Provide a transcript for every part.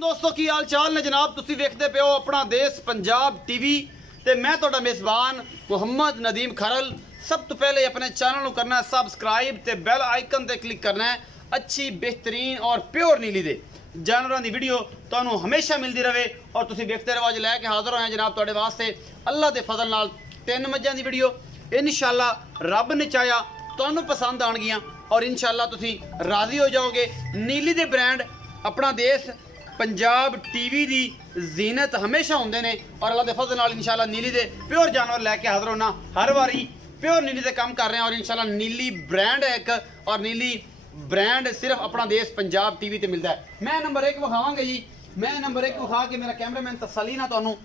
दोस्तों की हाल चाल ने जनाब, तुसी वेखदे पे हो अपना देश पंजाब टीवी ते मैं तुहाडा मेज़बान मुहम्मद नदीम खरल। सब तो पहले अपने चैनल को करना है सबसक्राइब ते बैल आइकन ते क्लिक करना है। अच्छी बेहतरीन और प्योर नीली दे जानवरों की वीडियो तुहानू हमेशा मिलती रहे और तुसी वेखते रहो। अज लैके हाजिर होए जनाब तुहाडे वास्ते अल्लाह के फजल नाल 3 मज्जां की वीडियो। इंशाअल्लाह रब ने चाया तुहानू पसंद आउणगियां और इंशाअल्लाह तुसी राजी हो जाओगे। नीली दे ब्रांड अपना देश पंजाब टीवी की जीनत हमेशा होंगे ने और अल्लाह के फजल नाल इंशाअल्लाह नीली दे प्योर जानवर लैके हाजिर होना। हर बारी प्योर नीली दे काम कर रहे हैं और इंशाअल्लाह नीली ब्रांड है एक और नीली ब्रांड सिर्फ अपना देश पंजाब टीवी ते मिलता है। मैं नंबर 1 विखावांगे जी, मैं नंबर 1 विखा के मेरा कैमरामैन तसली ना तुहानू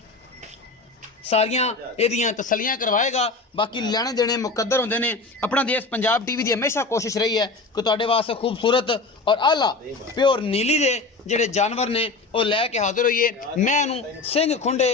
सारियां एदियां तसलियां करवाएगा। बाकी लेने देने मुकद्दर होंदे ने। अपना देश पंजाब टीवी की हमेशा कोशिश रही है कि तुहाडे वास्ते खूबसूरत और आला प्योर नीली दे जेडे जानवर ने वो लैके हाजिर होइए। मैं इनू सिंह खुंडे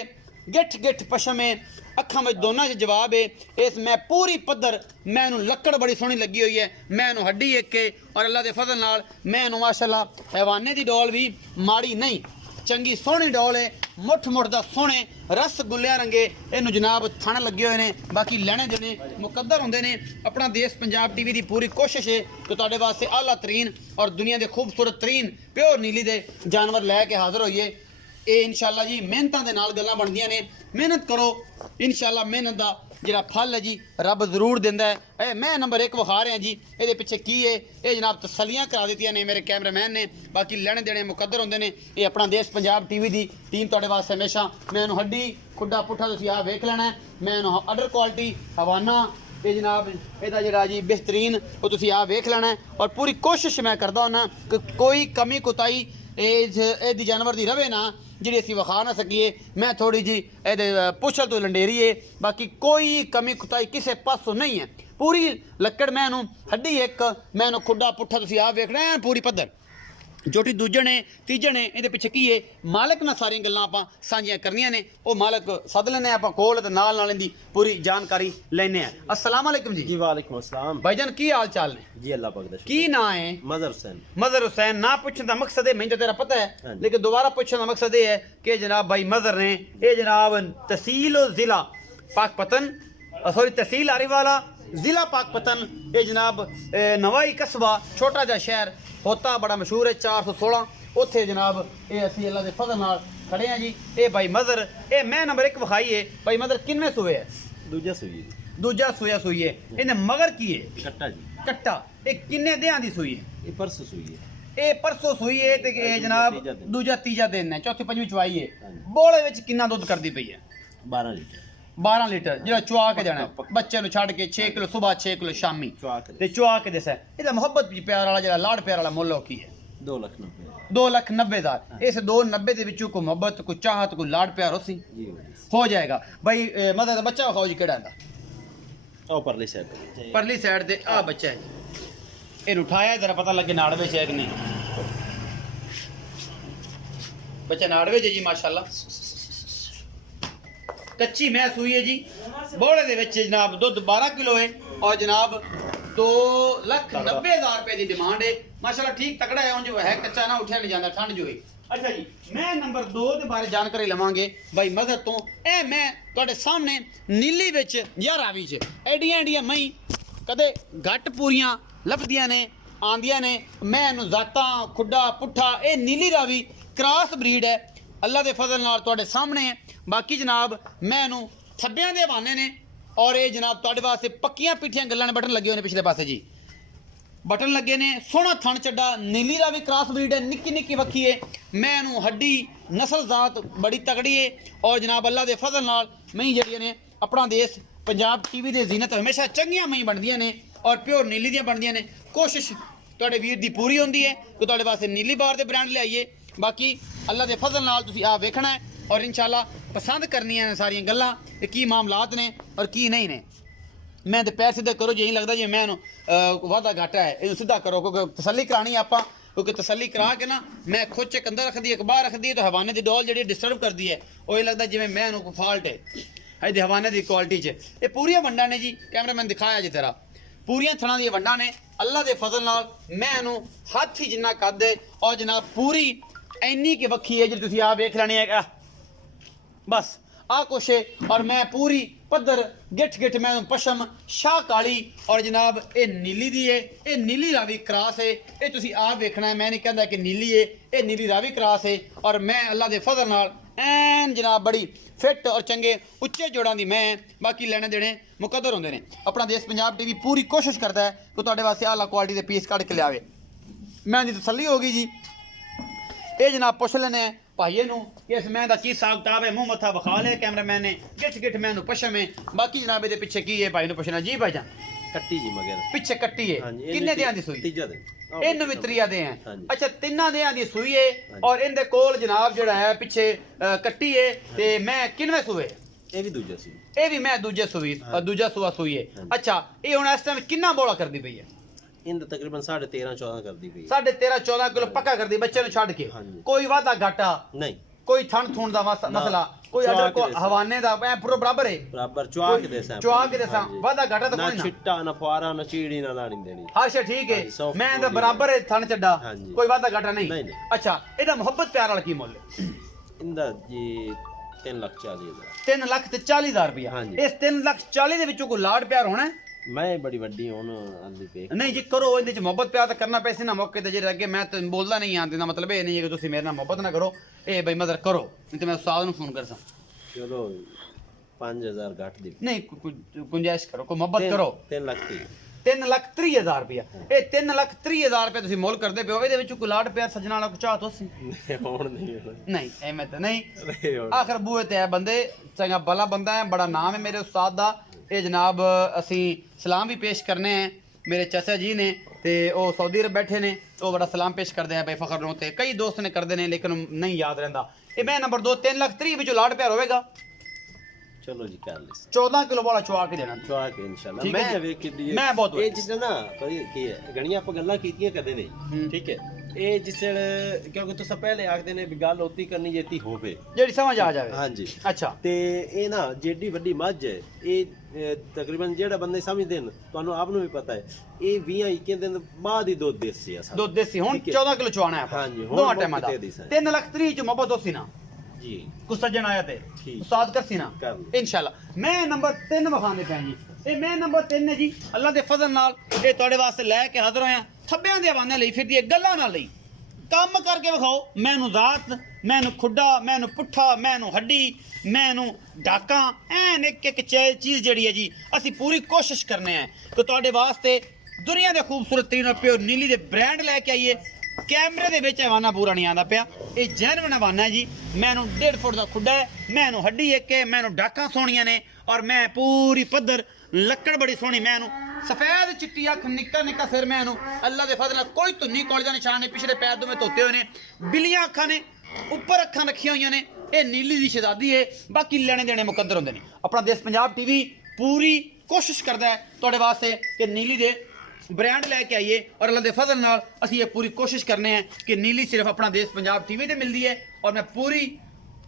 गिठ गिठ पशमे अखां में दोनों च जवाब है। इस मैं पूरी पद्धर मैं इनू लक्कड़ बड़ी सोहनी लगी हुई है। मैं इनू हड्डी एक के और अल्लाह के फजल नाल मैं इनू माशाअल्लाह हैवाने की डोल भी माड़ी नहीं चंगी सोहनी डोल है। मुठ मुठ दा सोहने रस गुलिया रंगे इनू जनाब थण लगे हुए हैं। बाकी लेने देने मुकद्दर होंदे ने। अपना देश पंजाब टीवी की पूरी कोशिश है कि तुहाडे वास्ते आला तरीन और दुनिया के खूबसूरत तरीन प्योर नीली दे जानवर लैके हाजिर होइए। ये इंशाअल्लाह जी मेहनतां दे नाल गल्लां बनदियां ने। मेहनत करो इंशाअल्लाह मेहनत दा जिहड़ा फल है जी रब जरूर दिंदा है। मैं नंबर 1 विखा रहा जी। ये पिछे की है ये जनाब तसलियां करा दित्तियां ने मेरे कैमरामैन ने। बाकी लेने देने मुकद्दर होंदे ने। ये अपना देश पंजाब टीवी की टीम तुहाडे वास्ते हमेशा मैं इनू हड्डी खुड्डा पुट्ठा तुसीं आ वेख लेना है। मैं इनू अडर क्वालिटी हवाना ये जनाब ਇਹਦਾ ਜਿਹੜਾ जी बेहतरीन वो तुसीं आ वेख लेना है और पूरी कोशिश मैं करता हूँ कि कोई कमी कुताई ये जानवर की रवे ना जी असी विखा ना सकीए। मैं थोड़ी जी ये पुछल तो लंडेरी है। बाकी कोई कमी कुताई किसी पासों नहीं है। पूरी लक्कड़ मैं इनू हड्डी एक मैं इनू खुड्डा पुट्ठा तुसीं आ वेखना है पूरी पद्धर जोटी दूजे ने तीजे ने। ये पिछे की है मालक ना सारिया गल्लां आपां सांझियां करनियां ने। वो मालक सद लेने आपां कोल ते नाल नाल इहदी पूरी जानकारी लेने हैं। अस्सलाम वालेकुम जी। जी वालेकुम अस्सलाम भाईजान की हाल चाल ने जी। अल्लाह पाक दा शुक्र। की ना है मजहर हुसैन। मजहर हुसैन ना पूछने का मकसद है मैंने तो तेरा पता है लेकिन दोबारा पूछने का मकसद ये है कि जनाब भाई मजहर ने ये जनाब तहसील और ज़िला पाकपतन सॉरी तहसील आरीवाला ज़िला पाकपतन ये जनाब नवाई कस्बा छोटा जा शहर होता बड़ा मशहूर है 416 उत्थे जनाब ये असी अल्लाह के फजल नाल खड़े हैं जी। ये भाई मजहर ये मैं नंबर 1 विखाई है। भाई मजहर किनवे सूए है? दूजा सुई दूजा सूया सूई है। इन्हें मगर की है कट्टा जी कट्टा। ये किन्ने देहां दी सूई है? ये परसों सुई है। ये परसों सूई है ते ये जनाब दूजा तीजा दिन है चौथी पंजवीं चवाई है। हाँ जी। बोले विच किन्ना दुध करदी पई है? 12 लीटर 12 लीटर जो चुआ के देना पक्का, पक्का। बच्चे नु छड़ के 6 किलो सुबह 6 किलो शामी चुआ के ते चुआ के देसा ਇਹਦਾ ਮੁਹੱਬਤ ਵੀ ਪਿਆਰ ਵਾਲਾ ਜਿਹੜਾ ਲਾੜ ਪਿਆਰ ਵਾਲਾ ਮੁੱਲ ਕੀ ਹੈ? 2,90,000 2,90,000। इस 2,90,000 ਦੇ ਵਿੱਚੋਂ ਕੋਈ ਮੁਹੱਬਤ ਕੋਈ ਚਾਹਤ ਕੋਈ ਲਾੜ ਪਿਆਰ ਹੋਸੀ जी हो जाएगा। भाई मदर ਦਾ ਬੱਚਾ ਖਾਓ ਜੀ ਕਿਹੜਾ ਹੁੰਦਾ ओ परली साइड परली साइड ਤੇ ਆ ਬੱਚਾ ਹੈ। ਇਹਨੂੰ ਉਠਾਇਆ ਜਰਾ ਪਤਾ ਲੱਗੇ ਨਾੜ ਵਿੱਚ ਹੈ ਕਿ ਨਹੀਂ। ਬੱਚਾ ਨਾੜ ਵਿੱਚ ਹੈ ਜੀ ਮਾਸ਼ਾਅੱਲਾ। कच्ची मैस हुई है जी। बोले दे विच जनाब दुध 12 किलो है और जनाब 2,90,000 रुपए की डिमांड है। माशाल्लाह ठीक तकड़ा है। उंज है कच्चा ना उठा नहीं जाता ठंड जो है। अच्छा जी मैं नंबर 2 के बारे जानकारी लवांगे भाई मजहर तो। ए मैं तुहाडे सामने नीली विच या रावी च एडियां एडियां मई कदे घट पूरियां लभदियां ने आंदियां ने। मैं इनू जाता खुड्डा पुट्ठा ये नीली रावी क्रॉस ब्रीड है अल्लाह के फजल नाल तुहाडे सामने है। बाकी जनाब मैं इनू थब्बियां दे हवाने ने और ये जनाब तुहाडे वास्ते पक्कियां पिट्ठियां गल्लां ने बटन लगे हुए ने पिछले पासे जी बटन लगे ने। सोहना थण चड्डा नीली रावी क्रॉस ब्रीड है निक्की निक्की वक्खी है। मैं इनू हड्डी नस्ल जात बड़ी तगड़ी है और जनाब अल्लाह के फजल नाल मई जड़ियां ने अपना देश पंजाब टीवी दे जीनत हमेशा चंगियां मई बनदियां ने और प्योर नीली दियां बनदियां ने। कोशिश तुहाडे वीर दी पूरी होंदी है कि तुहाडे वास्ते नीली बार दे ब्रांड लियाइए। बाकी अल्लाह के फजल नाल तुसीं आ वेखना है और इंशाअल्लाह पसंद करनी है सारियां गल्लां की मामलात ने और की नहीं ने। मैं तो पैर सीधे करो यही लगता जी मैं वादा घाटा है इन्हू सीधा करो क्योंकि तसली करानी आप क्योंकि तसली करा के ना मैं खुद एक अंदर रख दी एक बाहर रख दी तो हवाने की डोल जी डिस्टर्ब कर दी है वो ये लगता जिवें मैं कोई फॉल्ट है ये हवाने की क्वालिटी च। ये पूरियां वंडा ने जी कैमरामैन दिखाया जी तेरा पूरियां थणा दी वंडा ने अल्लाह के फजल नाल मैं इनू हाथ ही जिन्ना कद और जनाब पूरी ਇੰਨੀ ਕਿ ਵੱਖੀ ਹੈ ਜਿਹੜੀ ਤੁਸੀਂ ਆ ਵੇਖ ਲੈਣੀ ਹੈ ਬਸ ਆ ਕੁਛ ਹੈ ਔਰ ਮੈਂ ਪੂਰੀ ਪੱਧਰ ਗਿੱਠ ਮੈਂ ਪਸ਼ਮ ਸ਼ਾਹ ਕਾਲੀ ਔਰ ਜਨਾਬ ਇਹ ਨੀਲੀ ਦੀ ਹੈ ਇਹ ਨੀਲੀ ਰਾਵੀ ਕ੍ਰਾਸ ਹੈ ਇਹ ਤੁਸੀਂ ਆਪ ਵੇਖਣਾ ਹੈ ਮੈਂ ਨਹੀਂ ਕਹਿੰਦਾ ਕਿ ਨੀਲੀ ਹੈ ਇਹ ਨੀਲੀ ਰਾਵੀ ਕ੍ਰਾਸ ਹੈ ਔਰ ਮੈਂ ਅੱਲਾ ਦੇ ਫਜ਼ਲ ਨਾਲ ਐਨ ਜਨਾਬ ਬੜੀ ਫਿੱਟ ਔਰ ਚੰਗੇ ਉੱਚੇ ਜੋੜਾਂ ਦੀ ਮੈਂ ਬਾਕੀ ਲੈਣੇ ਦੇਣੇ ਮੁਕੱਦਰ ਹੁੰਦੇ ਨੇ ਆਪਣਾ ਦੇਸ਼ ਪੰਜਾਬ ਟੀਵੀ ਪੂਰੀ ਕੋਸ਼ਿਸ਼ ਕਰਦਾ ਹੈ ਕਿ ਤੁਹਾਡੇ ਵਾਸਤੇ ਆਲਾ ਕੁਆਲਿਟੀ ਦੇ ਪੀਸ ਕੱਢ ਕੇ ਲਿਆਵੇ ਮੈਂ ਦੀ ਤਸੱਲੀ ਹੋ ਗਈ ਜੀ ਇਹ ਜਨਾਬ ਪੁੱਛ ਲੈਣੇ ਭਾਈਏ ਨੂੰ ਇਸ ਮੈਂ ਦਾ ਕੀ ਹਿਸਾਬ ਕਿਤਾਬ ਹੈ ਮੂੰਹ ਮੱਥਾ ਵਿਖਾ ਲਿਆ ਕੈਮਰਾਮੈਨ ਨੇ ਗਿੱਠ ਮੈਨੂੰ ਪਸ਼ਮ ਹੈ ਬਾਕੀ ਜਨਾਬ ਇਹਦੇ ਪਿੱਛੇ ਕੀ ਹੈ ਭਾਈ ਨੂੰ ਪੁੱਛਣਾ ਜੀ ਭਾਈਜਾਨ ਕੱਟੀ ਜੀ ਮਗਰ ਪਿੱਛੇ ਕੱਟੀ ਹੈ ਕਿੰਨੇ ਦਿਨਾਂ ਦੀ ਸੂਈ ਤੀਜਾ ਦਿਨ ਇਹਨੂੰ ਵੀ ਤਰੀਆ ਦੇ ਹੈ ਅੱਛਾ ਤਿੰਨਾਂ ਦਿਨਾਂ ਦੀ ਸੂਈ ਹੈ ਔਰ ਇਹਦੇ ਕੋਲ ਜਨਾਬ ਜਿਹੜਾ ਹੈ ਪਿੱਛੇ ਕੱਟੀ ਹੈ ਤੇ ਮੈਂ ਕਿੰਨਵੇਂ ਸੂਏ ਇਹ ਵੀ ਦੂਜਾ ਸੀ ਇਹ ਵੀ ਮੈਂ ਦੂਜਾ ਸੂਆ ਸੂਈ ਹੈ ਅੱਛਾ ਇਹ ਹੁਣ ਇਸ ਟਾਈਮ ਕਿੰਨਾ ਬੋਲਾ ਕਰਦੀ ਪਈ ਹੈ ਇਹਦਾ ਤਕਰੀਬਨ 13.5 14 ਕਰਦੀ ਪਈ 13.5 14 ਕਿਲੋ ਪੱਕਾ ਕਰਦੀ ਬੱਚੇ ਨੂੰ ਛੱਡ ਕੇ ਕੋਈ ਵਾਧਾ ਘਾਟਾ ਨਹੀਂ ਕੋਈ ਥਣ ਦਾ ਮਸਲਾ ਕੋਈ ਅਦਰ ਕੋ ਹਵਾਨੇ ਦਾ ਐ ਪੂਰਾ ਬਰਾਬਰ ਹੈ ਬਰਾਬਰ ਚੁਆ ਕੇ ਦੇ ਸਾਂ ਵਾਧਾ ਘਾਟਾ ਤਾਂ ਨਾ ਕੋਈ ਨਾ ਛਿੱਟਾ ਨਾ ਫੁਆਰਾ ਨਾ ਚੀੜੀ ਨਾ ਲਾਣੀ ਦੇਣੀ ਹਰ ਸ਼ੇ ਠੀਕ ਹੈ ਮੈਂ ਤਾਂ ਬਰਾਬਰ ਹੈ ਥਣ ਚੱਡਾ ਕੋਈ ਵਾਧਾ ਘਾਟਾ ਨਹੀਂ ਅੱਛਾ ਇਹਦਾ ਮੁਹੱਬਤ ਪਿਆਰ ਵਾਲਾ ਕੀ ਮੁੱਲ ਹੈ ਇਹਦਾ ਜੀ 3,40,000 3,40,000 ਰੁਪਇਆ ਇਸ 3,40,000 ਦੇ ਵਿੱਚੋਂ ਕੋਈ ਲਾਡ ਪਿਆਰ ਹੋਣਾ ਮੈਂ ਬੜੀ ਵੱਡੀ ਹੁਣ ਆਂਦੀ ਪਈ ਨਹੀਂ ਜੀ ਕਰੋ ਇਹਦੇ ਚ ਮੁਹੱਬਤ ਪਿਆਰ ਤਾਂ ਕਰਨਾ ਪੈਸੇ ਨਾ ਮੌਕੇ ਤੇ ਜਿਹੜੇ ਅੱਗੇ ਮੈਂ ਤਾਂ ਬੋਲਦਾ ਨਹੀਂ ਆਂਦੇ ਦਾ ਮਤਲਬ ਇਹ ਨਹੀਂ ਕਿ ਤੁਸੀਂ ਮੇਰੇ ਨਾਲ ਮੁਹੱਬਤ ਨਾ ਕਰੋ ਇਹ ਬਈ ਮਦਰ ਕਰੋ ਨਹੀਂ ਤੇ ਮੈਂ ਉਸਤਾਦ ਨੂੰ ਫੋਨ ਕਰਸਾਂ ਚਲੋ 5,000 ਘੱਟ ਦੀ ਨਹੀਂ ਗੁੰਜਾਇਸ਼ ਕਰੋ ਕੋਈ ਮੁਹੱਬਤ ਕਰੋ 3,30,000 ਰੁਪਇਆ ਇਹ 3,30,000 ਰੁਪਏ ਤੁਸੀਂ ਮੁੱਲ ਕਰਦੇ ਪਿਓ ਇਹਦੇ ਵਿੱਚ ਕੋਈ ਲਾਡ ਪਿਆਰ ਸੱਜਣਾ ਵਾਲਾ ਕੁਛ ਚਾਹ ਤੁਸੀਂ ਹੁਣ ਨਹੀਂ ਐਵੇਂ ਤਾਂ ਨਹੀਂ ਆਖਰ ਬੂਏ ਤੇ ਹੈ ਬੰਦੇ ਚੰਗਾ ਭਲਾ ਬੰਦਾ ਹੈ ਬੜਾ ਨਾਮ ਹੈ ਮੇਰੇ ਉਸਤਾਦ ਦਾ ਇਹ ਜਨਾਬ ਅਸੀਂ ਸਲਾਮ ਵੀ ਪੇਸ਼ ਕਰਨੇ हैं मेरे चाचा जी ने ਤੇ ਉਹ ਸਾਊਦੀ ਅਰਬ ਬੈਠੇ ਨੇ ਉਹ ਬੜਾ ਸਲਾਮ ਪੇਸ਼ ਕਰਦੇ ਆ ਬਈ ਫਖਰ ਨੂੰ ਤੇ ਕਈ ਦੋਸਤ ਨੇ ਕਰਦੇ ਨੇ ਲੇਕਿਨ ਨਹੀਂ ਯਾਦ ਰਹਿੰਦਾ ਇਹ ਮੈਂ ਨੰਬਰ 2 3,30,000 ਵਿੱਚੋਂ ਲਾਡ ਪਿਆਰ ਹੋਵੇਗਾ ਚਲੋ ਜੀ ਕਰ ਲੈ 14 ਕਿਲੋ ਵਾਲਾ ਚੁਆ ਕੇ ਦੇਣਾ ਚੁਆ ਕੇ ਇਨਸ਼ਾਅੱਲਾ ਮੈਂ ਜਵੇ ਕਿ ਮੈਂ ਬਹੁਤ ਇਹ ਚੀਜ਼ਾਂ ਨਾ ਕੀ ਹੈ ਗਣੀਆਂ ਆਪਾਂ ਗੱਲਾਂ ਕੀਤੀਆਂ ਕਦੇ ਨਹੀਂ ਠੀਕ ਹੈ ਇਹ ਜਿਸ ਕਿਉਂਕਿ ਤੁਸੀਂ ਪਹਿਲੇ ਆਖਦੇ ਨੇ ਵੀ ਗੱਲ ਹੋਤੀ ਕਰਨੀ ਜੇਤੀ ਹੋਵੇ ਜਿਹੜੀ ਸਮਝ ਆ ਜਾਵੇ ਹਾਂਜੀ ਅੱਛਾ ਤੇ ਇਹ ਨਾ ਜਿਹੜੀ ਵੱਡੀ ਮੱਝ ਹੈ ਇਹ ਤਕਰੀਬਨ ਜਿਹੜਾ ਬੰਦੇ ਸਮਝਦੇ ਨੇ ਤੁਹਾਨੂੰ ਆਪ ਨੂੰ ਵੀ ਪਤਾ ਹੈ ਇਹ 20-21 ਦਿਨ ਬਾਅਦ ਹੀ ਦੁੱਧ ਦੇਸੀ ਆ ਦੁੱਧ ਦੇਸੀ ਹੁਣ 14 ਕਿਲੋ ਚਵਾਣਾ ਹੈ ਹਾਂਜੀ ਦੋਵਾਂ ਟਾਈਮਾਂ ਦਾ 3,30,000 ਚ ਮੁਹੱਬਤ ਹੋਸੀ ਨਾ ਜੀ ਕੁਛ ਸੱਜਣ ਆਇਆ ਤੇ ਉਸਤਾਦ ਕਰਸੀ ਨਾ ਇਨਸ਼ਾਅੱਲਾ ਮੈਂ ਨੰਬਰ 3 ਵਿਖਾਣੇ ਪੈ ਜੀ ਇਹ ਮੈਂ ਨੰਬਰ 3 ਹੈ ਜੀ ਅੱਲਾ ਦੇ ਫਜ਼ਲ ਨਾਲ ਇਹ ਤੁਹਾਡੇ ਵਾਸਤੇ ਲੈ ਕੇ ਹਾਜ਼ਰ ਹੋਇਆ ਥੱਬਿਆਂ ਦੇ ਹਵਾਨੇ ਲਈ ਫਿਰਦੀ ਹੈ ਗੱਲਾਂ ਨਾਲ ਲਈ ਕੰਮ ਕਰਕੇ ਵਿਖਾਓ ਮੈਨੂੰ ਜ਼ਾਤ ਮੈਨੂੰ ਖੁੱਡਾ ਮੈਨੂੰ ਪੁੱਠਾ ਮੈਨੂੰ ਹੱਡੀ ਮੈਨੂੰ ਡਾਕਾਂ ਐਨ ਇੱਕ ਚੀਜ਼ ਜਿਹੜੀ ਹੈ ਜੀ ਅਸੀਂ ਪੂਰੀ ਕੋਸ਼ਿਸ਼ ਕਰਨੇ ਆ ਕਿ ਤੁਹਾਡੇ ਵਾਸਤੇ ਦੁਨੀਆ ਦੇ ਖੂਬਸੂਰਤ ਤਰੀਨ ਪਿਓਰ ਨੀਲੀ ਦੇ ਬ੍ਰਾਂਡ ਲੈ ਕੇ ਆਈਏ ਕੈਮਰੇ ਦੇ ਵਿੱਚ ਹਵਾਨਾ ਪੂਰਾ ਨਹੀਂ ਆਉਂਦਾ ਪਿਆ ਇਹ ਜੈਨੂਇਨ ਹਵਾਨਾ ਹੈ ਜੀ ਮੈਨੂੰ 1.5 ਫੁੱਟ ਦਾ ਖੁੱਡਾ ਹੈ ਮੈਨੂੰ ਹੱਡੀ ਇੱਕ ਹੈ ਮੈਨੂੰ ਡਾਕਾਂ ਸੋਹਣੀਆਂ ਨੇ ਔਰ ਮੈਂ ਪੂਰੀ ਪੱਧਰ ਲੱਕੜ ਬੜੀ ਸੋਹਣੀ ਮੈਨੂੰ ਸਫੈਦ ਚਿੱਟੀ ਅੱਖ ਨਿੱਕਾ ਸਿਰ ਮੈਨੂੰ ਅੱਲਾ ਦੇ ਫਜ਼ਲ ਨਾਲ ਕੋਈ ਧੁੰਨੀ ਕੋਲ ਦਾ ਨਿਸ਼ਾਨ ਨਹੀਂ ਪਿਛਲੇ ਪੈਰ ਦੋਵੇਂ ਧੋਤੇ ਹੋਏ ਨੇ ਬਿੱਲੀਆਂ ਅੱਖਾਂ ਨੇ ਉੱਪਰ ਅੱਖਾਂ ਰੱਖੀਆਂ ਹੋਈਆਂ ਨੇ ਇਹ ਨੀਲੀ ਦੀ ਸ਼ਹਿਜ਼ਾਦੀ ਹੈ ਬਾਕੀ ਲੈਣੇ ਦੇਣੇ ਮੁਕੱਦਰ ਹੁੰਦੇ ਨੇ ਆਪਣਾ ਦੇਸ਼ ਪੰਜਾਬ ਟੀਵੀ ਪੂਰੀ ਕੋਸ਼ਿਸ਼ ਕਰਦਾ ਹੈ ਤੁਹਾਡੇ ਵਾਸਤੇ ਕਿ ਨੀਲੀ ਦੇ ਬ੍ਰਾਂਡ ਲੈ ਕੇ ਆਈਏ ਔਰ ਅੱਲਾ ਦੇ ਫਜ਼ਲ ਨਾਲ ਅਸੀਂ ਇਹ ਪੂਰੀ ਕੋਸ਼ਿਸ਼ ਕਰਨੇ ਆ ਕਿ ਨੀਲੀ ਸਿਰਫ ਆਪਣਾ ਦੇਸ਼ ਪੰਜਾਬ ਟੀਵੀ ਤੇ ਮਿਲਦੀ ਹੈ ਔਰ ਮੈਂ ਪੂਰੀ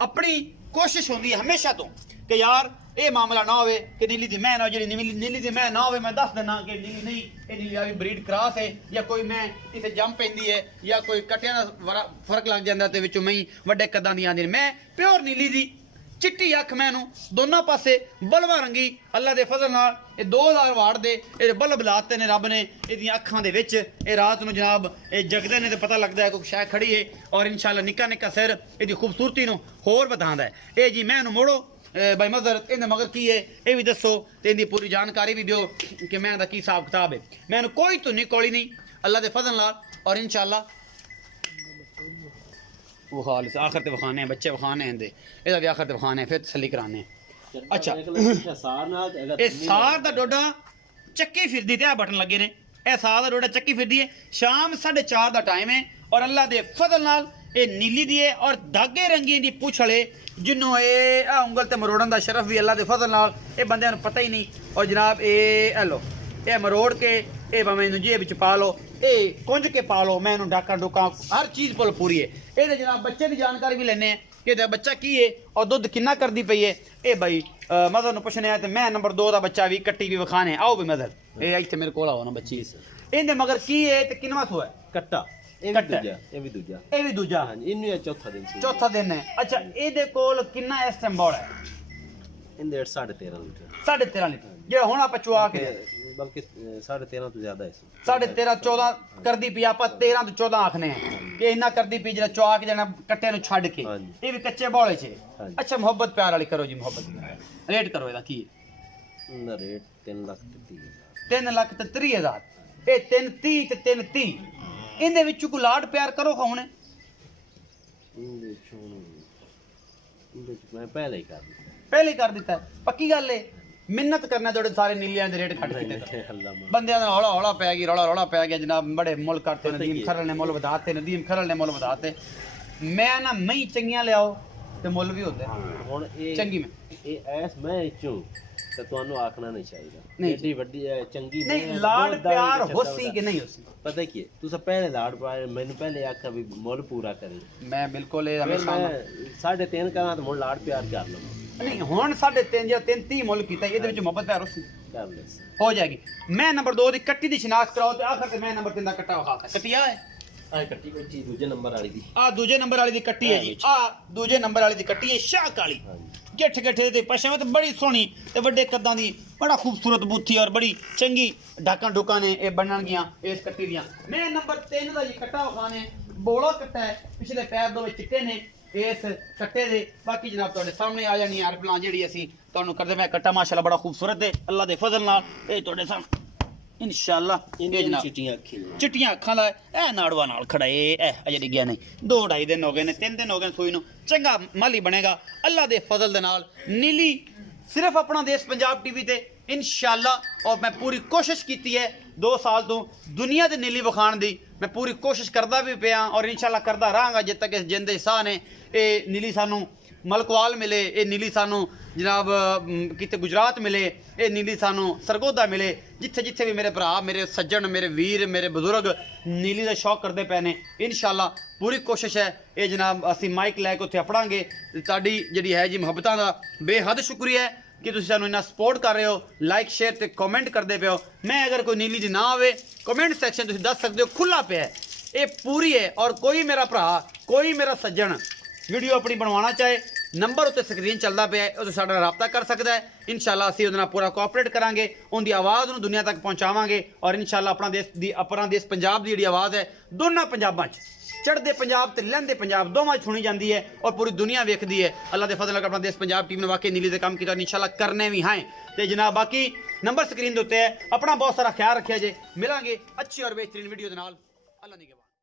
ਆਪਣੀ ਕੋਸ਼ਿਸ਼ ਹੁੰਦੀ ਹੈ ਹਮੇਸ਼ਾ ਤੋਂ ਕਿ ਯਾਰ ਇਹ ਮਾਮਲਾ ਨਾ ਹੋਵੇ ਕਿ ਨੀਲੀ ਦੀ ਮੈਂ ਨਾ ਜਿਹੜੀ ਨੀਲੀ ਦੀ ਮੈਂ ਨਾ ਹੋਵੇ ਮੈਂ ਦੱਸ ਦੇਣਾ ਕਿ ਨੀਲੀ ਨਹੀਂ ਇਹ ਨੀਲੀ ਵਾਲੀ ਬਰੀਡ ਕ੍ਰਾਸ ਹੈ ਜਾਂ ਕੋਈ ਮੈਂ ਇੱਥੇ ਜੰਮ ਪੈਂਦੀ ਹੈ ਜਾਂ ਕੋਈ ਕਟਿਆਂ ਦਾ ਫਰਕ ਲੱਗ ਜਾਂਦਾ ਤੇ ਵਿੱਚੋਂ ਮੈਂ ਵੱਡੇ ਕੱਦਾਂ ਦੀ ਆਉਂਦੀ ਨੇ ਮੈਂ ਪਿਓਰ ਨੀਲੀ ਦੀ ਚਿੱਟੀ ਅੱਖ ਮੈਨੂੰ ਦੋਨੋਂ ਪਾਸੇ ਬਲਵਾ ਰੰਗੀ ਅੱਲਾ ਦੇ ਫਜ਼ਲ ਨਾਲ ਇਹ 2000 ਵਾਟ ਦੇ ਇਹ ਬਲਬ ਲਾਤੇ ਨੇ ਰੱਬ ਨੇ ਇਹਦੀਆਂ ਅੱਖਾਂ ਦੇ ਵਿੱਚ ਇਹ ਰਾਤ ਨੂੰ ਜਨਾਬ ਇਹ ਜਗਦੇ ਨੇ ਤੇ ਪਤਾ ਲੱਗਦਾ ਹੈ ਕੋਈ ਸ਼ੈ ਖੜੀ ਹੈ ਔਰ ਇਨਸ਼ਾਅੱਲਾ ਨਿੱਕਾ ਸਿਰ ਇਹਦੀ ਖੂਬਸੂਰਤੀ ਨੂੰ ਹੋਰ ਵਧਾਉਂਦਾ ਹੈ ਇਹ ਜੀ ਮੈਂ ਇਹਨੂੰ ਮੋੜੋ ਬਾਈ ਮਜ਼ਰ ਇਹਦੇ ਮਗਰ ਕੀ ਹੈ ਇਹ ਵੀ ਦੱਸੋ ਤੇ ਇਹਦੀ ਪੂਰੀ ਜਾਣਕਾਰੀ ਵੀ ਦਿਓ ਕਿ ਮੈਂ ਇਹਦਾ ਕੀ ਹਿਸਾਬ ਕਿਤਾਬ ਹੈ ਮੈਨੂੰ ਕੋਈ ਧੁੰਨੀ ਕੋਲੀ ਨਹੀਂ ਅੱਲਾ ਦੇ ਫਜ਼ਲ ਨਾਲ ਔਰ ਇਨਸ਼ਾਅੱਲਾ वो खालिस आखिर ते वखाने हैं बच्चे वखाने हैं दे ਇਹਦਾ ਵੀ ਆਖਰ ਤੇ ਵਖਾਣੇ ਫਿਰ ਤਸੱਲੀ ਕਰਾਣੇ ਅੱਛਾ ਇਹ ਸਾਰ ਦਾ ਡੋਡਾ ਚੱਕੀ ਫਿਰਦੀ ਤੇ ਆ ਬਟਨ ਲੱਗੇ ਨੇ ਇਹ ਸਾਰ ਦਾ ਡੋਡਾ ਚੱਕੀ ਫਿਰਦੀ ਹੈ ਸ਼ਾਮ 4:30 ਦਾ ਟਾਈਮ ਹੈ ਔਰ ਅੱਲਾ ਦੇ ਫਜ਼ਲ ਨਾਲ ਇਹ ਨੀਲੀ ਦੀ ਹੈ ਔਰ ਧਾਗੇ ਰੰਗੀ ਦੀ ਪੁੱਛ ਵਾਲੇ ਜਿੰਨੂੰ ਇਹ ਆ ਉਂਗਲ ਤੇ ਮਰੋੜਨ ਦਾ ਸ਼ਰਫ ਵੀ ਅੱਲਾ ਦੇ ਫਜ਼ਲ ਨਾਲ ਇਹ ਬੰਦਿਆਂ ਨੂੰ ਪਤਾ ਹੀ ਨਹੀਂ ਔਰ ਜਨਾਬ ਇਹ ਹੈਲੋ ਇਹ ਮਰੋੜ ਕੇ ਇਹ ਭਾਵੇਂ ਇਹਨੂੰ ਜੇਬ ਵਿੱਚ ਪਾ ਲਓ ਇਹ ਕੁੰਝ ਕੇ ਪਾ ਲਓ ਮੈਂ ਇਹਨੂੰ ਡਾਕਾਂ ਡੋਕਾਂ ਹਰ ਚੀਜ਼ ਕੋਲ ਪੂਰੀ ਹੈ ਇਹਦੇ ਜਨਾਬ ਬੱਚੇ ਦੀ ਜਾਣਕਾਰੀ ਵੀ ਲੈਣੇ ਆ ਕਿ ਇਹਦਾ ਬੱਚਾ ਕੀ ਹੈ ਔਰ ਦੁੱਧ ਕਿੰਨਾ ਕਰਦੀ ਪਈ ਹੈ ਇਹ ਬਾਈ ਮਦਰ ਨੂੰ ਪੁੱਛਣੇ ਆ ਤੇ ਮੈਂ ਨੰਬਰ 2 ਦਾ ਬੱਚਾ ਵੀ ਕੱਟੀ ਵੀ ਵਿਖਾਣੇ ਆਓ ਵੀ ਮਦਰ ਇਹ ਇੱਥੇ ਮੇਰੇ ਕੋਲ ਆਓ ਨਾ ਬੱਚੀ ਇਹਦੇ ਮਗਰ ਕੀ ਹੈ ਤੇ ਕਿੰਨਵਾ ਸੂਆ ਹੈ ਇਹ ਵੀ ਦੂਜਾ ਇਹ ਵੀ ਦੂਜਾ ਇਹ ਵੀ ਦੂਜਾ ਹਾਂਜੀ ਇਹਨੂੰ ਇਹ ਚੌਥਾ ਦਿਨ ਸੀ ਚੌਥਾ ਦਿਨ ਹੈ ਅੱਛਾ ਇਹਦੇ ਕੋਲ ਕਿੰਨਾ ਇਸ ਟਾਈਮ ਬੋਲ ਹੈ ਇਹਦੇ 13.5 ਲੀਟਰ 13.5 ਲੀਟਰ ਜਿਹੜਾ ਹੁਣ ਆਪਾਂ ਚੁਆ ਕੇ ਬਲਕਿ 13.5 ਤੋਂ ਜ਼ਿਆਦਾ ਹੈ 13.5 14 ਕਰਦੀ ਪਈ ਆਪਾਂ 13 ਤੋਂ 14 ਆਖਨੇ ਆ ਕਿ ਇੰਨਾ ਕਰਦੀ ਪਈ ਜਿਹੜਾ ਚੁਆ ਕੇ ਜਾਣਾ ਕੱਟੇ ਨੂੰ ਛੱਡ ਕੇ ਇਹ ਵੀ ਕੱਚੇ ਬੋਲੇ 'ਚ ਅੱਛਾ ਮੁਹੱਬਤ ਪਿਆਰ ਵਾਲੀ ਕਰੋ ਜੀ ਮੁਹੱਬਤ ਰੇਟ ਕਰੋ ਇਹਦਾ ਕੀ ਇਹਦਾ ਰੇਟ 3,30,000 3,30,000 ਇਹ 330 ਤੇ 330 ਇਹਦੇ ਵਿੱਚ ਕੋਈ ਲਾਡ ਪਿਆਰ ਕਰੋ ਹੁਣ ਇਹਦੇ ਚੋਂ ਮੈਂ ਪਹਿਲੇ ਹੀ ਕਰ ਦਿੱਤਾ ਪਹਿਲੇ ਕਰ ਦਿੱਤਾ ਪੱਕੀ ਗੱਲ ਏ ਮਿਹਨਤ ਕਰਨਾ ਤੁਹਾਡੇ ਸਾਰੇ ਨੀਲਿਆਂ ਦੇ ਰੇਟ ਘੱਟ ਕੀਤੇ ਬੰਦਿਆਂ ਦਾ ਹੌਲਾ ਹੌਲਾ ਪੈ ਗਈ ਰੌਲਾ ਪੈ ਗਿਆ ਜਨਾਬ ਬੜੇ ਮੁੱਲ ਕਰਤੇ ਨਦੀਮ ਖਰਲ ਨੇ ਮੁੱਲ ਵਧਾਤੇ ਨਦੀਮ ਖਰਲ ਨੇ ਮੁੱਲ ਵਧਾਤੇ ਮੈਂ ਨਾ ਮਈ ਚੰਗੀਆਂ ਲਿਆਓ ਤੇ ਮੁੱਲ ਵੀ ਹੁੰਦੇ ਹੁਣ ਇਹ ਚੰਗੀ ਮੈਂ ਇਹ ਐਸ ਮੈਂ ਚੋਂ ਤੇ ਤੁਹਾਨੂੰ ਆਖਣਾ ਨਹੀਂ ਚਾਹੀਦਾ ਏਡੀ ਵੱਡੀ ਚੰਗੀ ਨਹੀਂ ਲਾਡ ਪਿਆਰ ਹੋਸੀ ਕਿ ਨਹੀਂ ਹੋਸੀ ਪਤਾ ਕੀ ਹੈ ਤੁਸੀਂ ਪਹਿਲੇ ਲਾਡ ਪਾਏ ਮੈਨੂੰ ਪਹਿਲੇ ਆਖਿਆ ਵੀ ਮੁੱਲ ਪੂਰਾ ਕਰੇ ਮੈਂ ਬਿਲਕੁਲ ਇਹ ਹਮੇਸ਼ਾ 3.5 ਕਰਾਂ ਤਾਂ ਮੁੱਲ ਲਾਡ ਪਿਆਰ ਕਰ ਲਵਾਂ ਨਹੀਂ ਹੁਣ 3.5 ਜਾਂ 330 ਮੁੱਲ ਕੀਤਾ ਇਹਦੇ ਵਿੱਚ ਮੁਹੱਬਤ ਪਿਆਰ ਹੋਸੀ ਕਰ ਲੈ ਹੋ ਜਾਏਗੀ ਮੈਂ ਨੰਬਰ 2 ਦੀ ਕੱਟੀ ਦੀ ਸ਼ਨਾਖਤ ਕਰਾਓ ਤੇ ਆਖਰ ਤੇ ਮੈਂ ਨੰਬਰ 3 ਦਾ ਕੱਟਾ ਵਿਖਾਤਾ ਕੱਟਿਆ ਹੈ ਆ ਕੱਟੀ ਕੋਈ ਚੀਜ਼ ਦੂਜੇ ਨੰਬਰ ਵਾਲੀ ਦੀ ਆ ਦੂਜੇ ਨੰਬਰ ਵਾਲੀ ਦੀ ਕੱਟੀ ਹੈ ਜੀ ਆ ਦੂਜੇ ਨੰਬਰ ਵਾਲੀ ਦੀ ਕੱਟੀ ਹੈ ਸ਼ਾਹ ਕਾਲੀ ਗਿੱਠ ਗਿੱਠੇ ਤੇ ਪਛਾਵੇਂ ਤੇ ਬੜੀ ਸੋਹਣੀ ਤੇ ਵੱਡੇ ਕੱਦਾਂ ਦੀ ਬੜਾ ਖੂਬਸੂਰਤ ਬੂਥੀ ਔਰ ਬੜੀ ਚੰਗੀ ਢਾਕਾਂ ਡੁਕਾਂ ਨੇ ਇਹ ਬਣਨਗੀਆਂ ਇਸ ਕੱਟੀ ਦੀਆਂ ਮੈਂ ਨੰਬਰ 3 ਦਾ ਜੀ ਕੱਟਾ ਵਿਖਾਣੇ ਬੋਲਾ ਕੱਟਾ ਹੈ ਪਿਛਲੇ ਪੈਰ ਦੋਵੇਂ ਚਿੱਟੇ ਨੇ ਇਸ ਕੱਟੇ ਦੇ ਬਾਕੀ ਜਨਾਬ ਤੁਹਾਡੇ ਸਾਹਮਣੇ ਆ ਜਾਣੀ ਯਾਰ ਪਲਾਂ ਜਿਹੜੀ ਅਸੀਂ ਤੁਹਾਨੂੰ ਕਰਦੇ ਮੈਂ ਕੱਟਾ ਮਾਸ਼ਾਅੱਲਾ ਬੜਾ ਖੂਬਸੂਰਤ ਹੈ ਅੱਲਾ ਦੇ ਫਜ਼ਲ ਨਾਲ ਇਹ ਤੁਹਾਡੇ ਸਾਹਮਣੇ ਇਨਸ਼ਾਅੱਲਾ ਇਹ ਜਨਾਬ ਚਿੱਟੀਆਂ ਅੱਖਾਂ ਦਾ ਇਹ ਨਾੜਵਾ ਨਾਲ ਖੜਾ ਇਹ ਅਜੇ ਡਿੱਗਿਆ ਨਹੀਂ 2-2.5 ਦਿਨ ਹੋ ਗਏ ਨੇ 3 ਦਿਨ ਹੋ ਗਏ ਸੂਈ ਨੂੰ ਚੰਗਾ ਮਾਲੀ ਬਣੇਗਾ ਅੱਲਾ ਦੇ ਫਜ਼ਲ ਦੇ ਨਾਲ ਨੀਲੀ ਸਿਰਫ ਆਪਣਾ ਦੇਸ਼ ਪੰਜਾਬ ਟੀਵੀ ਤੇ ਇਨਸ਼ਾਅੱਲਾ ਔਰ ਮੈਂ ਪੂਰੀ ਕੋਸ਼ਿਸ਼ ਕੀਤੀ ਹੈ 2 ਸਾਲ ਤੋਂ ਦੁਨੀਆ ਤੇ ਨੀਲੀ ਵਿਖਾਉਣ ਦੀ ਮੈਂ ਪੂਰੀ ਕੋਸ਼ਿਸ਼ ਕਰਦਾ ਵੀ ਪਿਆ ਔਰ ਇਨਸ਼ਾਅੱਲਾ ਕਰਦਾ ਰਹਾਂਗਾ ਜਦ ਤੱਕ ਇਸ ਜਿੰਦੇ ਸਾਹ ਨੇ ਇਹ ਨੀਲੀ ਸਾਨੂੰ ਮਲਕਵਾਲ ਮਿਲੇ ਇਹ ਨੀਲੀ ਸਾਨੂੰ ਜਨਾਬ ਕਿਤੇ ਗੁਜਰਾਤ ਮਿਲੇ ਇਹ ਨੀਲੀ ਸਾਨੂੰ ਸਰਗੋਦਾ ਮਿਲੇ ਜਿੱਥੇ ਜਿੱਥੇ ਵੀ ਮੇਰੇ ਭਰਾ ਮੇਰੇ ਸੱਜਣ ਮੇਰੇ ਵੀਰ ਮੇਰੇ ਬਜ਼ੁਰਗ ਨੀਲੀ ਦਾ ਸ਼ੌਕ ਕਰਦੇ ਪਏ ਨੇ ਇਨਸ਼ਾਅੱਲਾ ਪੂਰੀ ਕੋਸ਼ਿਸ਼ ਹੈ ਇਹ ਜਨਾਬ ਅਸੀਂ ਮਾਈਕ ਲੈ ਕੇ ਉੱਥੇ ਆਪੜਾਂਗੇ ਤੁਹਾਡੀ ਜਿਹੜੀ ਹੈ ਜੀ ਮੁਹੱਬਤਾਂ ਦਾ ਬੇਹੱਦ ਸ਼ੁਕਰੀਆ ਹੈ ਕਿ ਤੁਸੀਂ ਸਾਨੂੰ ਇੰਨਾ ਸਪੋਰਟ ਕਰ ਰਹੇ ਹੋ ਲਾਈਕ ਸ਼ੇਅਰ ਤੇ ਕਮੈਂਟ ਕਰਦੇ ਪਏ ਹੋ ਮੈਂ ਅਗਰ ਕੋਈ ਨੀਲੀ ਦੀ ਨਾ ਆਵੇ ਕਮੈਂਟ ਸੈਕਸ਼ਨ ਤੁਸੀਂ ਦੱਸ ਸਕਦੇ ਹੋ ਖੁੱਲਾ ਪਿਆ ਹੈ ਇਹ ਪੂਰੀ ਹੈ ਔਰ ਕੋਈ ਮੇਰਾ ਭਰਾ ਕੋਈ ਮੇਰਾ ਸੱਜਣ ਵੀਡੀਓ ਆਪਣੀ ਬਣਵਾਉਣਾ ਚਾਹੇ ਨੰਬਰ ਉੱਤੇ ਸਕਰੀਨ ਚੱਲਦਾ ਪਿਆ ਹੈ ਉਹ ਸਾਡੇ ਨਾਲ ਰਾਬਤਾ ਕਰ ਸਕਦਾ ਹੈ ਇਨਸ਼ਾਅੱਲਾ ਅਸੀਂ ਉਹਦੇ ਨਾਲ ਪੂਰਾ ਕੋਆਪਰੇਟ ਕਰਾਂਗੇ ਉਹਦੀ ਆਵਾਜ਼ ਨੂੰ ਦੁਨੀਆ ਤੱਕ ਪਹੁੰਚਾਵਾਂਗੇ ਔਰ ਇਨਸ਼ਾਅੱਲਾ ਆਪਣਾ ਦੇਸ਼ ਪੰਜਾਬ ਦੀ ਜਿਹੜੀ ਆਵਾਜ਼ ਹੈ ਦੋਨਾਂ ਪੰਜਾਬਾਂ 'ਚ ਚੜ੍ਹਦੇ ਪੰਜਾਬ ਤੇ ਲਹਿੰਦੇ ਪੰਜਾਬ ਦੋਵਾਂ 'ਚ ਸੁਣੀ ਜਾਂਦੀ ਹੈ ਔਰ ਪੂਰੀ ਦੁਨੀਆ ਵੇਖਦੀ ਹੈ ਅੱਲਾ ਦੇ ਫਜ਼ਲ ਨਾਲ ਆਪਣਾ ਦੇਸ਼ ਪੰਜਾਬ ਟੀਮ ਨੇ ਵਾਕਈ ਨੀਲੀ ਦੇ ਕੰਮ ਕੀਤਾ ਇਨਸ਼ਾਅੱਲਾ ਕਰਨੇ ਵੀ ਹੈ ਤੇ ਜਨਾਬ ਬਾਕੀ ਨੰਬਰ ਸਕਰੀਨ ਦੇ ਉੱਤੇ ਹੈ ਆਪਣਾ ਬਹੁਤ ਸਾਰਾ ਖਿਆਲ ਰੱਖਿਆ ਜੇ ਮਿਲਾਂਗੇ ਅੱਛੀ ਔਰ ਬਿਹਤਰੀਨ ਵੀਡੀਓ ਦੇ ਨਾਲ ਅੱਲਾ ਨਿਗਹਿਬਾਨ